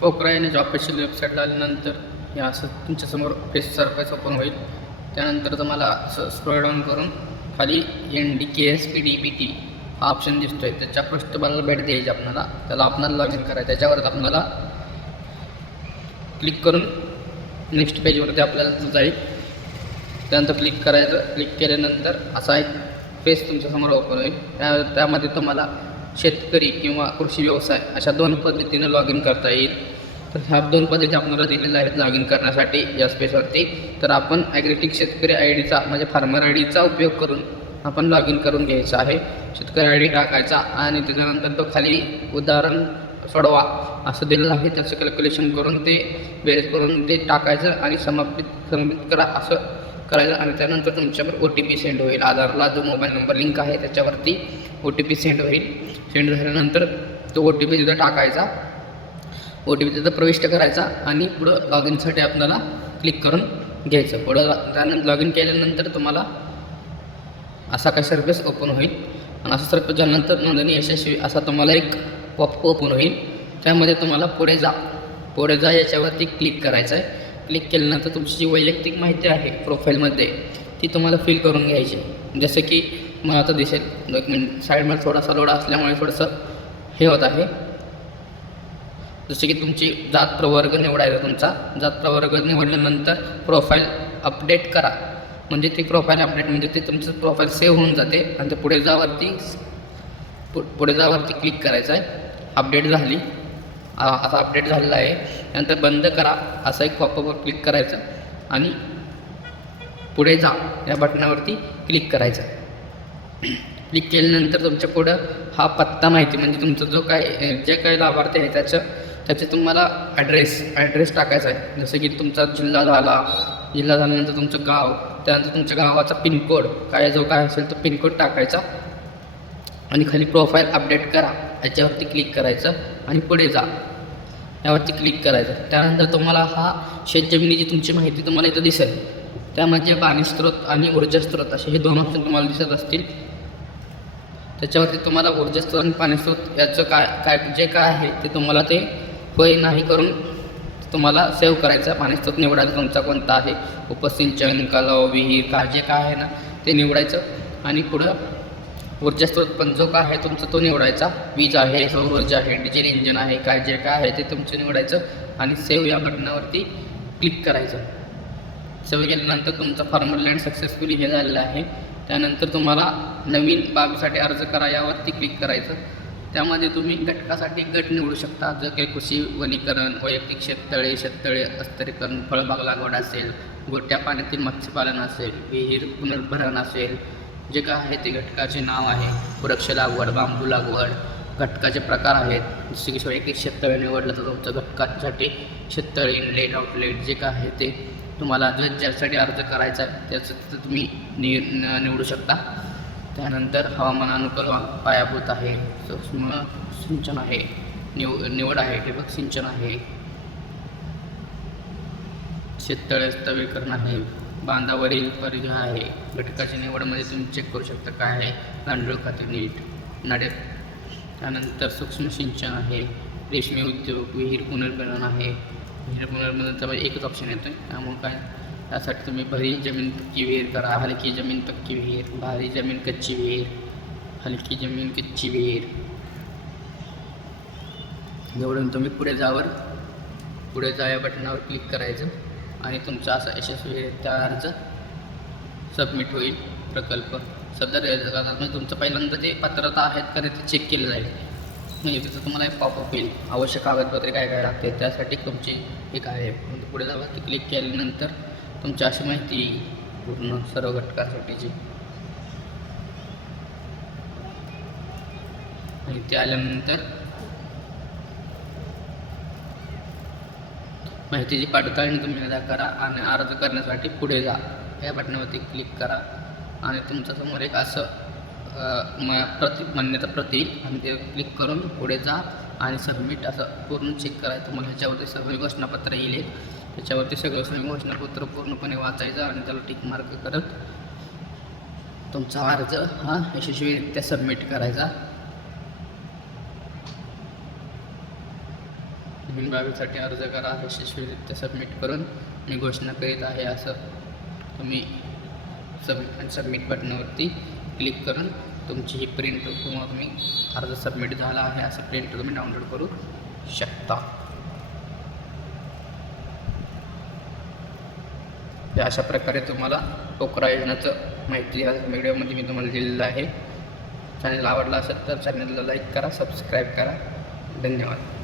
पोकरा येण्याच्या ऑफिशियल वेबसाईटला आल्यानंतर हे असं तुमच्यासमोर फेस सरफेस ओपन होईल. त्यानंतर तुम्हाला असं स्क्रोल डाऊन करून खाली NDKSPDBT हा ऑप्शन दिसतो आहे, त्याच्या पृष्ठभागाला भेट द्यायची आपल्याला. त्याला आपल्याला लॉग इन करायचं. त्याच्यावर आपल्याला क्लिक करून नेक्स्ट पेजवरती आपल्याला जाईल. त्यानंतर क्लिक करायचं. क्लिक केल्यानंतर असा एक पेज तुमच्यासमोर ओपन होईल. त्यामध्ये तुम्हाला शेतकरी किंवा कृषी व्यवसाय अशा 2 पद्धतीने लॉग इन करता येईल. तर ह्या 2 पद्धती आपल्याला दिलेल्या आहेत लॉग इन करण्यासाठी या स्पेसवरती. तर आपण ॲग्रेटिक शेतकरी ID चा म्हणजे फार्मर ID चा उपयोग करून आपण लॉग इन करून घ्यायचा आहे. शेतकरी ID टाकायचा आणि त्याच्यानंतर तो खाली उदाहरण सोडवा असं दिलेलं आहे. त्याचं कॅल्क्युलेशन करून ते बेरीज करून ते टाकायचं आणि समर्पित करा असं करायचं. आणि त्यानंतर तुमच्यावर OTP सेंड होईल. आधारला जो मोबाईल नंबर लिंक आहे त्याच्यावरती OTP सेंड होईल. सेंड झाल्यानंतर तो OTP तिथं टाकायचा. OTP तिथं प्रविष्ट करायचा आणि पुढं लॉग इनसाठी आपल्याला क्लिक करून घ्यायचं. पुढं त्यानंतर लॉग इन केल्यानंतर तुम्हाला असा काही सर्फेस ओपन होईल. आणि असं सर्फेस झाल्यानंतर नोंदणी यशस्वी असा तुम्हाला एक पॉप ओपन होईल. त्यामध्ये तुम्हाला पुढे जा याच्यावरती क्लिक करायचं आहे. क्लिक केल्यानंतर तुमची जी वैयक्तिक माहिती आहे प्रोफाईलमध्ये ती तुम्हाला फिल करून घ्यायची. जसं की मला आता दिसेल साईडमध्ये थोडासा लोड असल्यामुळे थोडंसं हे होत आहे. जसं की तुमची जात प्रवर्ग निवडायचा. तुमचा जात प्रवर्ग निवडल्यानंतर प्रोफाईल अपडेट करा. म्हणजे ती प्रोफाईल अपडेट म्हणजे ते तुमचं प्रोफाईल सेव्ह होऊन जाते. आणि ते पुढे जावरती क्लिक करायचं आहे. अपडेट झाली असा अपडेट झालेला आहे. त्यानंतर बंद करा असा एक पॉपअपवर क्लिक करायचं आणि पुढे जा या बटनावरती क्लिक करायचं. क्लिक केल्यानंतर तुमच्या पुढं हा पत्ता माहिती म्हणजे तुमचा जे काही लाभार्थी आहे त्याचे तुम्हाला ॲड्रेस टाकायचा आहे. जसं की तुमचा जिल्हा झाल्यानंतर तुमचं गाव, त्यानंतर तुमच्या गावाचा पिनकोड काय असेल तो पिनकोड टाकायचा आणि खाली प्रोफाईल अपडेट करा याच्यावरती क्लिक करायचं आणि पुढे जा यावरती क्लिक करायचं. त्यानंतर तुम्हाला हा शेतजमिनीची तुमची माहिती तुम्हाला इथं दिसेल. त्यामध्ये पाणी स्रोत आणि ऊर्जा स्रोत असे हे 2 ऑप्शन तुम्हाला दिसत असतील. त्याच्यावरती तुम्हाला ऊर्जा स्रोत आणि पाणी स्रोत याचं काय आहे ते तुम्हाला ते होय नाही करून तुम्हाला सेव्ह करायचं. पाणी स्रोत निवडायचा तुमचा कोणता आहे, उपसिंचन, तलाव, विहीर काय आहे ना ते निवडायचं. आणि पुढं ऊर्जा स्रोत पण जो काय आहे तुमचा तो निवडायचा. वीज आहे, सौर ऊर्जा आहे, डिझेल इंजन आहे, काय आहे ते तुमचं निवडायचं आणि सेव्ह या बटनावरती क्लिक करायचं. सेव्ह केल्यानंतर तुमचा फार्मर लँड सक्सेसफुली हे झालेलं आहे. त्यानंतर तुम्हाला नवीन बाबीसाठी अर्ज करा यावरती क्लिक करायचं. त्यामध्ये तुम्ही घटकासाठी गट निवडू शकता. जर काही कृषी वनीकरण, वैयक्तिक शेततळे अस्तरीकरण, फळबाग लागवड असेल, गोट्या पाण्यातील मत्स्यपालन असेल, विहीर पुनर्भरण असेल, जे काय आहे ते घटकाचे नाव आहे. वृक्ष लागवड, बांबू लागवड, घटकाचे प्रकार आहेत. जसे की वैयक्तिक शेततळे निवडलं तर तुमचं घटकासाठी शेततळे, इनलेट, आउटलेट जे काय आहे ते तुम्हाला ज्यासाठी अर्ज करायचा आहे त्याचं तुम्ही निवडू शकता. त्यानंतर हवामानानुकूल पायाभूत आहे, सूक्ष्म सिंचन आहे, निवड आहे, ठिबक सिंचन आहे, शेततळे स्थळीकरण आहे, बांधावरील परिघ आहे. घटकाची निवडमध्ये तुम्ही चेक करू शकता काय आहे, गांडूळ खाते नीट नडे. त्यानंतर सूक्ष्म सिंचन आहे, रेशमी उद्योग, विहीर पुनर्भरण आहे. विहीर पुनर्भरणाचा एकच ऑप्शन येतो आहे. त्यामुळे काय त्यासाठी तुम्ही भरी जमीन पक्की विहीर करा, हलकी जमीन पक्की विहीर, भारी जमीन कच्ची विहीर, हलकी जमीन कच्ची विहीर निवडून तुम्ही पुढे जा या बटनावर क्लिक करायचं आणि तुमचा असा यशस्वीरित्या अर्ज सबमिट होईल. प्रकल्प सदर तुमचं पहिल्यांदा ते पात्रता आहेत का ते चेक केलं जाईल. म्हणजे तिथं तुम्हाला एक पॉपअप येईल, आवश्यक कागदपत्रे काय लागते त्यासाठी तुमची एक आहे. पुढे जावं क्लिक केल्यानंतर तुमची अशी माहिती पूर्ण सर्व घटकासाठीची माहिती आल्यानंतर माहितीची पडताळणी तुम्ही अदा करा आणि अर्ज करण्यासाठी पुढे जा या बटनावरती क्लिक करा आणि तुमच्यासमोर एक असं मान्यता प्रती आणि ते क्लिक करून पुढे जा आणि सबमिट असं पूर्ण चेक करायचं. तुम्हाला ह्याच्यावरती सगळे घोषणापत्र येईल. त्याच्यावरती सगळं घोषणापत्र पूर्णपणे वाचायचं आणि त्याला टिक मार्क करत तुमचा अर्ज हा यशस्वीरित्या सबमिट करायचा. नवीन बाबीसाठी अर्ज करा यशस्वीरित्या सबमिट करून मी घोषणा करीत आहे असं तुम्ही सबमिट बटनावरती क्लिक करून तुमची ही प्रिंट किंवा तुम्ही अर्ज सबमिट झाला आहे असं प्रिंट तुम्ही डाउनलोड करू शकता. अशा प्रकारे तुम्हाला पोकरा योजनेचं माहिती या व्हिडिओमध्ये मी तुम्हाला दिलेलं आहे. चॅनल आवडला असेल तर चॅनलला लाईक करा, सबस्क्राईब करा. धन्यवाद.